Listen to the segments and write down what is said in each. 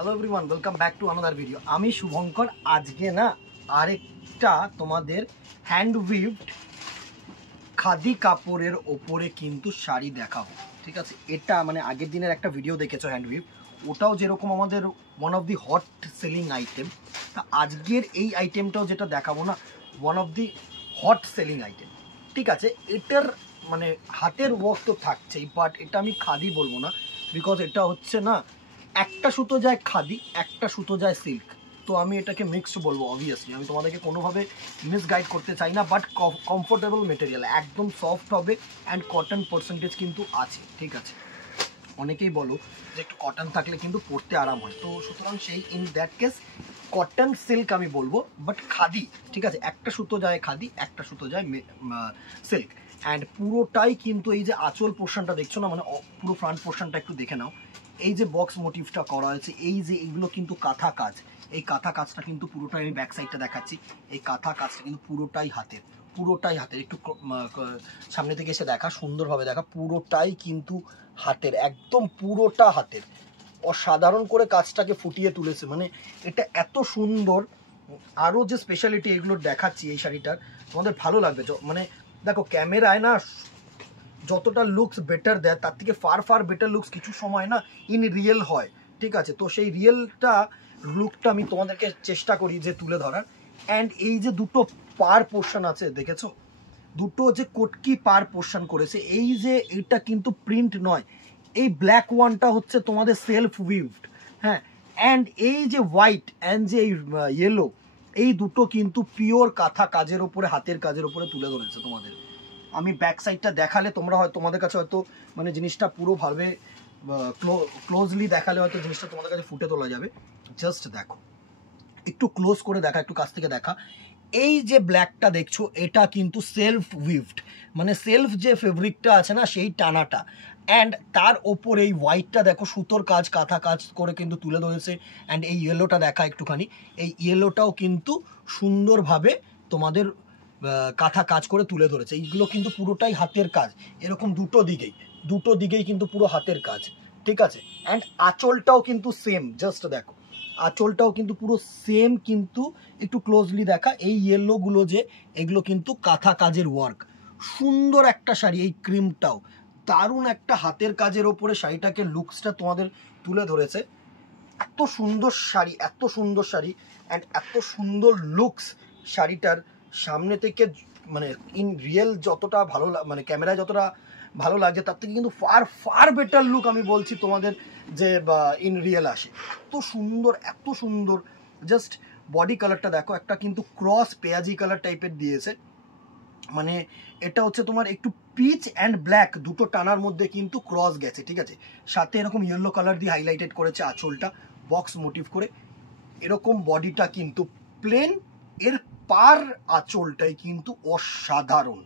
Hello everyone, welcome back to another video. আমি শুভঙ্কর। আজকে না আরেকটা তোমাদের হ্যান্ড উইভড খাদি কাপড়ের ওপরে কিন্তু শাড়ি দেখাবো। ঠিক আছে, এটা মানে আগের দিনের একটা ভিডিও দেখেছো হ্যান্ড উইভ, ওটাও যেরকম আমাদের one of the hot selling item, তা আজকের এই আইটেমটাও যেটা দেখাবো না one of the hot selling item. ঠিক আছে, এটার মানে হাতের ওয়ার্ক তো থাকছেই, বাট এটা আমি খাদি বলবো না, বিকজ এটা হচ্ছে না একটা সুতো যায় খাদি, একটা সুতো যায় সিল্ক, তো আমি এটাকে মিক্সড বলবো। অবভিয়াসলি আমি তোমাদেরকে কোনোভাবে মিসগাইড করতে চাই না, বাট কমফোর্টেবল মেটেরিয়াল, একদম সফট হবে অ্যান্ড কটন পার্সেন্টেজ কিন্তু আছে। ঠিক আছে, অনেকেই বলো যে একটু কটন থাকলে কিন্তু পরতে আরাম হয়, তো সুতরাং সেই in that case cotton silk আমি বলবো, বাট খাদি। ঠিক আছে, একটা সুতো যায় খাদি, একটা সুতো যায় সিল্ক, অ্যান্ড পুরোটাই কিন্তু এই যে আঁচল পোর্শনটা দেখছো না, মানে পুরো ফ্রন্ট পোর্শনটা একটু দেখে নাও, এই যে বক্স মোটিভটা করা হয়েছে, এই যে এইগুলো কিন্তু কাঁথা কাজ, এই কাঁথা কাজটা কিন্তু পুরোটাই, আমি ব্যাক সাইডটা দেখাচ্ছি, এই কাঁথা কাজটা কিন্তু পুরোটাই হাতের, পুরোটাই হাতের। একটু সামনে থেকে এসে দেখা, সুন্দরভাবে দেখা, পুরোটাই কিন্তু হাতের, একদম পুরোটা হাতের। অসাধারণ করে কাজটাকে ফুটিয়ে তুলেছে, মানে এটা এত সুন্দর। আরও যে স্পেশালিটি এগুলো দেখাচ্ছি এই শাড়িটার, তোমাদের ভালো লাগবে। মানে দেখো ক্যামেরায় না যতটা লুকস বেটার দেয়, তার থেকে ফার ফার বেটার লুকস কিছু সময় না ইন রিয়েল হয়। ঠিক আছে, তো সেই রিয়েলটা লুকটা আমি তোমাদেরকে চেষ্টা করি যে তুলে ধরার। অ্যান্ড এই যে দুটো পার পোর্শন আছে দেখেছো, দুটো যে কোটকি পার পোর্শন করেছে, এই যে এটা কিন্তু প্রিন্ট নয়, এই ব্ল্যাক ওয়ানটা হচ্ছে তোমাদের সেলফ উইভড, হ্যাঁ। অ্যান্ড এই যে হোয়াইট অ্যান্ড যে এই ইয়েলো, এই দুটো কিন্তু পিওর কাঁথা কাজের ওপরে, হাতের কাজের ওপরে তুলে ধরেছে তোমাদের। আমি ব্যাক সাইডটা দেখালে তোমরা হয়, তোমাদের কাছে হয়তো মানে জিনিসটা পুরোভাবে ক্লোজলি দেখালে হয়তো জিনিসটা তোমাদের কাছে ফুটে তোলা যাবে। জাস্ট দেখো, একটু ক্লোজ করে দেখা, একটু কাছ থেকে দেখা। এই যে ব্ল্যাকটা দেখছো, এটা কিন্তু সেলফ উইভড, মানে সেলফ যে ফেব্রিকটা আছে না সেই টানাটা। অ্যান্ড তার ওপর এই হোয়াইটটা দেখো সুতোর কাজ, কাঁথা কাজ করে কিন্তু তুলে ধরেছে। অ্যান্ড এই ইয়েলোটা দেখা একটুখানি, এই ইয়েলোটাও কিন্তু সুন্দরভাবে তোমাদের কাঁথা কাজ করে তুলে ধরেছে। এইগুলো কিন্তু পুরোটাই হাতের কাজ, এরকম দুটো দিকেই কিন্তু পুরো হাতের কাজ। ঠিক আছে, অ্যান্ড আঁচলটাও কিন্তু সেম, জাস্ট দেখো আঁচলটাও কিন্তু পুরো সেম, কিন্তু একটু ক্লোজলি দেখা, এই ইয়েলোগুলো যে এগুলো কিন্তু কাঁথা কাজের ওয়ার্ক। সুন্দর একটা শাড়ি, এই ক্রিমটাও দারুণ একটা হাতের কাজের ওপরে শাড়িটাকে লুকসটা তোমাদের তুলে ধরেছে। এত সুন্দর শাড়ি, এত সুন্দর শাড়ি, অ্যান্ড এত সুন্দর লুকস শাড়িটার। সামনে থেকে মানে ইন রিয়েল যতটা ভালো, মানে ক্যামেরায় যতটা ভালো লাগছে, তার থেকে কিন্তু ফার ফার বেটার লুক আমি বলছি তোমাদের যে ইন রিয়েল আসে। এত সুন্দর, এত সুন্দর। জাস্ট বডি কালারটা দেখো, একটা কিন্তু ক্রস পেঁয়াজি কালার টাইপের দিয়েছে, মানে এটা হচ্ছে তোমার একটু পিচ অ্যান্ড ব্ল্যাক দুটো টানার মধ্যে কিন্তু ক্রস গেছে। ঠিক আছে, সাথে এরকম ইয়েলো কালার দিয়ে হাইলাইটেড করেছে আঁচলটা বক্স মোটিভ করে। এরকম বডিটা কিন্তু প্লেন, এর পার আঁচলটাই কিন্তু অসাধারণ,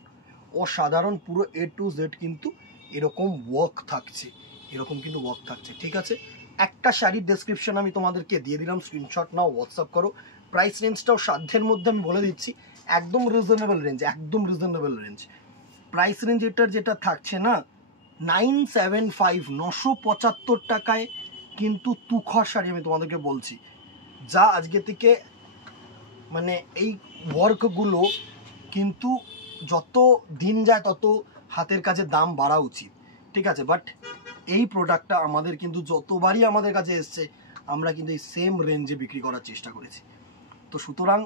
অসাধারণ। পুরো এ টু জেড কিন্তু এরকম ওয়ার্ক থাকছে, এরকম কিন্তু ওয়ার্ক থাকছে। ঠিক আছে, একটা শাড়ির ডেসক্রিপশন আমি তোমাদেরকে দিয়ে দিলাম, স্ক্রিনশট নাও, হোয়াটসঅ্যাপ করো। প্রাইস রেঞ্জটাও সাধ্যের মধ্যে আমি বলে দিচ্ছি, একদম রিজনেবল রেঞ্জ, একদম রিজনেবল রেঞ্জ। প্রাইস রেঞ্জ এটার যেটা থাকছে না 975, 975 টাকায় কিন্তু তুখর শাড়ি আমি তোমাদেরকে বলছি, যা আজকে থেকে মানে এই ওয়ার্কগুলো কিন্তু যত দিন যায় তত হাতের কাছে দাম বাড়া উচিত। ঠিক আছে, বাট এই প্রোডাক্টটা আমাদের কিন্তু যতবারই আমাদের কাছে এসছে, আমরা কিন্তু এই সেম রেঞ্জে বিক্রি করার চেষ্টা করেছি। তো সুতরাং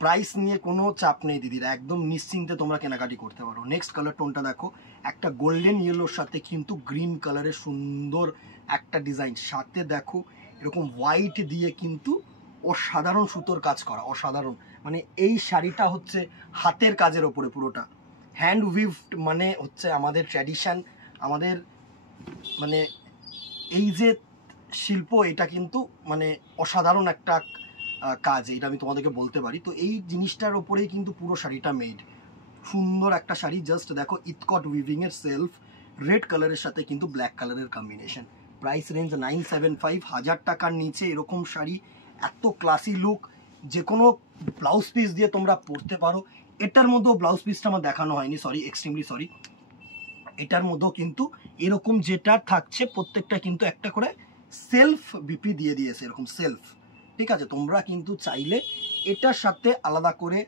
প্রাইস নিয়ে কোনো চাপ নেই দিদিরা, একদম নিশ্চিন্তে তোমরা কেনাকাটি করতে পারো। নেক্সট কালার টোনটা দেখো, একটা গোল্ডেন ইয়েলোর সাথে কিন্তু গ্রিন কালারের সুন্দর একটা ডিজাইন, সাথে দেখো এরকম হোয়াইট দিয়ে কিন্তু অসাধারণ সুতোর কাজ করা, অসাধারণ। মানে এই শাড়িটা হচ্ছে হাতের কাজের ওপরে পুরোটা হ্যান্ড উইভড, মানে হচ্ছে আমাদের ট্র্যাডিশন, আমাদের মানে এই যে শিল্প, এটা কিন্তু মানে অসাধারণ একটা কাজ, এটা আমি তোমাদেরকে বলতে পারি। তো এই জিনিসটার ওপরেই কিন্তু পুরো শাড়িটা মেড, সুন্দর একটা শাড়ি। জাস্ট দেখো ইটকট উইভিং এর সেলফ, রেড কালারের সাথে কিন্তু ব্ল্যাক কালারের কম্বিনেশন। প্রাইস রেঞ্জ 975, 1000 টাকার নিচে এরকম শাড়ি, এত ক্লাসি লুক, যে কোনো ব্লাউজ পিস দিয়ে তোমরা পরতে পারো। এটার মধ্যেও ব্লাউজ পিসটা আমার দেখানো হয়নি, সরি, এক্সট্রিমলি সরি। এটার মধ্যেও কিন্তু এরকম যেটা থাকছে প্রত্যেকটা কিন্তু একটা করে সেলফ বিপি দিয়ে দিয়েছে, এরকম সেলফ। ঠিক আছে, তোমরা কিন্তু চাইলে এটার সাথে আলাদা করে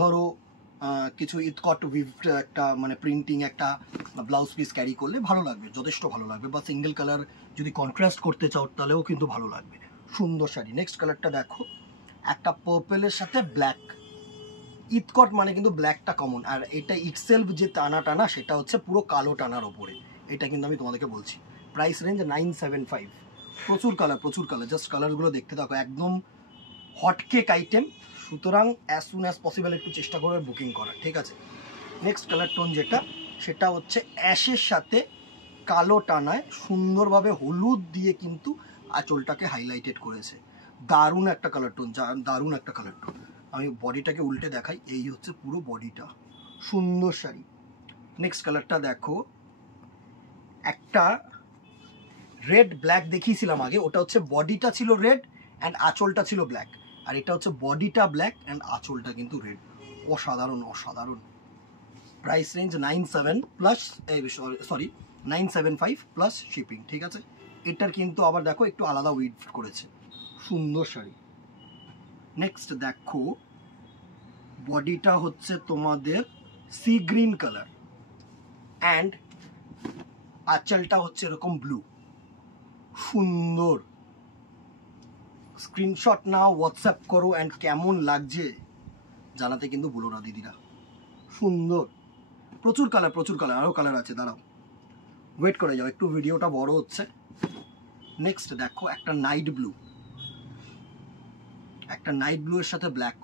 ধরো কিছু ইটকট উইভড একটা মানে প্রিন্টিং একটা ব্লাউজ পিস ক্যারি করলে ভালো লাগবে, যথেষ্ট ভালো লাগবে। বা সিঙ্গেল কালার যদি কন্ট্রাস্ট করতে চাও তাহলেও কিন্তু ভালো লাগবে। সুন্দর শাড়ি। নেক্সট কালারটা দেখো, একটা পার্পেলের সাথে ব্ল্যাক। ইটকট মানে কিন্তু ব্ল্যাকটা কমন, আর এটা ইটসেলফ যে টানা টানা সেটা হচ্ছে পুরো কালো টানার ওপরে। এটা কিন্তু আমি তোমাদেরকে বলছি। Price range 975। প্রচুর কালার, জাস্ট কালারগুলো দেখতে থাকো, একদম হটকেক আইটেম। সুতরাং অ্যাজ সুন অ্যাজ পসিবল একটু চেষ্টা করবে বুকিং করার, ঠিক আছে। নেক্সট কালার টোন যেটা, সেটা হচ্ছে অ্যাশের সাথে কালো টানায় সুন্দরভাবে হলুদ দিয়ে কিন্তু আঁচলটাকে হাইলাইটেড করেছে। দারুণ একটা কালার টোন, দারুণ একটা কালার টোন। আমি বডিটাকে উল্টে দেখাই, এই হচ্ছে পুরো বডিটা। সুন্দর শাড়ি। নেক্সট কালারটা দেখো, একটা রেড ব্ল্যাক দেখিয়েছিলাম আগে, ওটা হচ্ছে বডিটা ছিল রেড অ্যান্ড আঁচলটা ছিল ব্ল্যাক, আর এটা হচ্ছে বডিটা ব্ল্যাক অ্যান্ড আঁচলটা কিন্তু রেড। অসাধারণ অসাধারণ। প্রাইস রেঞ্জ 975 প্লাস শিপিং, ঠিক আছে। এটার কিন্তু আবার দেখো একটু আলাদা উইড করেছে। সুন্দর শাড়ি। নেক্সট দেখো, বডিটা হচ্ছে তোমাদের সি গ্রিন কালার অ্যান্ড আঁচলটা হচ্ছে এরকম ব্লু। সুন্দর। স্ক্রিনশট নাও, হোয়াটসঅ্যাপ করো, অ্যান্ড কেমন লাগছে জানাতে কিন্তু ভুলো না দিদিরা। সুন্দর। প্রচুর কালার, আরও কালার আছে, দাঁড়াও ওয়েট করে যাও একটু, ভিডিওটা বড় হচ্ছে। নেক্সট দেখো, একটা নাইট ব্লু এর সাথে ব্ল্যাক।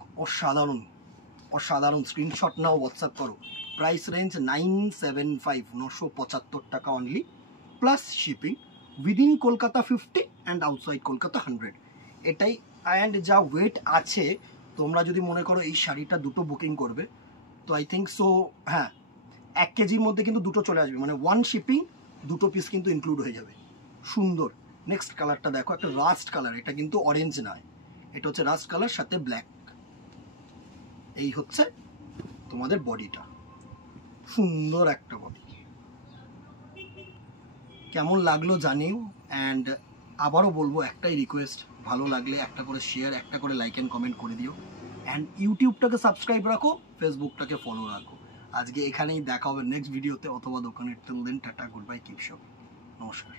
অসাধারণ। স্ক্রিনশট নাও, হোয়াটসঅ্যাপ করো। প্রাইস রেঞ্জ 975, 975 টাকা only plus shipping. Within Kolkata 50 and outside Kolkata 100। এটাই। অ্যান্ড যা ওয়েট আছে, তোমরা যদি মনে করো এই শাড়িটা দুটো বুকিং করবে, তো আই থিঙ্ক সো হ্যাঁ 1 কেজির মধ্যে কিন্তু দুটো চলে আসবে, মানে 1 শিপিং, দুটো পিস কিন্তু ইনক্লুড হয়ে যাবে। সুন্দর। নেক্সট কালারটা দেখো, একটা রাস্ট কালার। এটা কিন্তু অরেঞ্জ নয়, এটা হচ্ছে রাস্ট কালার সাথে ব্ল্যাক। এই হচ্ছে তোমাদের বডিটা। সুন্দর একটা বডি। কেমন লাগলো জানিও। অ্যান্ড আবারও বলবো, একটাই রিকোয়েস্ট, ভালো লাগলে একটা করে শেয়ার, একটা করে লাইক অ্যান্ড কমেন্ট করে দিও। অ্যান্ড ইউটিউবটাকে সাবস্ক্রাইব রাখো, ফেসবুকটাকে ফলো রাখো। আজকে এখানেই দেখা হবে নেক্সট ভিডিওতে অথবা দোকানের। Till then tata, goodbye, keep shopping. নমস্কার।